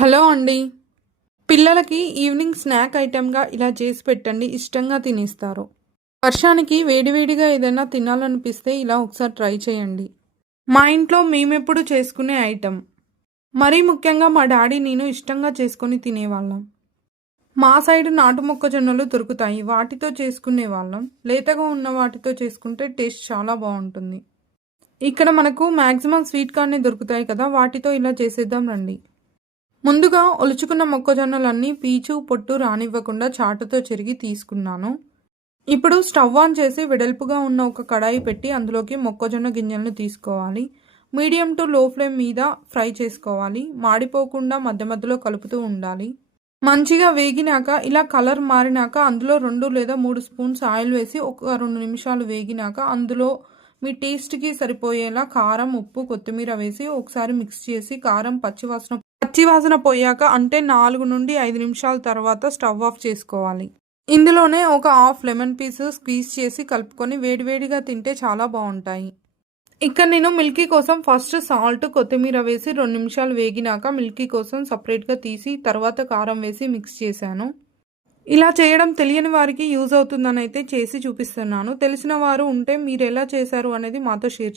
Hello అండి. పిల్లలకి evening snack ఐటెంగా ఇలా చేసి పెట్టండి ఇష్టంగా తినేస్తారు. వర్షానికి వేడివేడిగా ఏదైనా తినాలనిపిస్తే ఇలా ఒకసారి ట్రై చేయండి. మా ఇంట్లో మేమెప్పుడు చేసుకునే ఐటెం. మరీ ముఖ్యంగా మా డాడీ నేను ఇష్టంగా చేసుకొని తినేవాళ్ళం. మా సైడ్ నాటు మొక్కజొన్నలు దొరుకుతాయి వాటితో చేసుకునే వాళ్ళం. లేతగా ఉన్న వాటితో చేసుకుంటే టేస్ట్ చాలా బాగుంటుంది. ఇక్కడ మనకు మ్యాక్సిమం స్వీట్ కార్నే దొరుకుతాయి కదా వాటితో ఇలా చేసేద్దాం రండి. ముందుగా ఒలుచుకున్న మొక్కజొన్నలన్నీ పీచు పొట్టు రానివ్వకుండా చాటుతో చెరిగి తీసుకున్నాను. ఇప్పుడు స్టవ్ ఆన్ చేసి వెడల్పుగా ఉన్న ఒక కడాయి పెట్టి అందులోకి మొక్కజొన్న గింజలను తీసుకోవాలి. మీడియం టు లో ఫ్లేమ్ మీద ఫ్రై చేసుకోవాలి. మాడిపోకుండా మధ్య మధ్యలో కలుపుతూ ఉండాలి. మంచిగా వేగినాక ఇలా కలర్ మారినాక అందులో రెండు లేదా మూడు స్పూన్స్ ఆయిల్ వేసి ఒక రెండు నిమిషాలు వేగినాక అందులో మీ టేస్ట్కి సరిపోయేలా కారం ఉప్పు కొత్తిమీర వేసి ఒకసారి మిక్స్ చేసి కారం పచ్చివాసన పచ్చి వాసన పోయాక అంటే నాలుగు నుండి ఐదు నిమిషాల తర్వాత స్టవ్ ఆఫ్ చేసుకోవాలి. ఇందులోనే ఒక హాఫ్ లెమన్ పీస్ స్క్వీజ్ చేసి కలుపుకొని వేడివేడిగా తింటే చాలా బాగుంటాయి. ఇక్కడ నేను మిల్కీ కోసం ఫస్ట్ సాల్ట్ కొత్తిమీర వేసి రెండు నిమిషాలు వేగినాక మిల్కీ కోసం సపరేట్గా తీసి తర్వాత కారం వేసి మిక్స్ చేశాను. ఇలా చేయడం తెలియని వారికి యూజ్ అవుతుందని అయితే చేసి చూపిస్తున్నాను. తెలిసిన వారు ఉంటే మీరు ఎలా చేశారు అనేది మాతో షేర్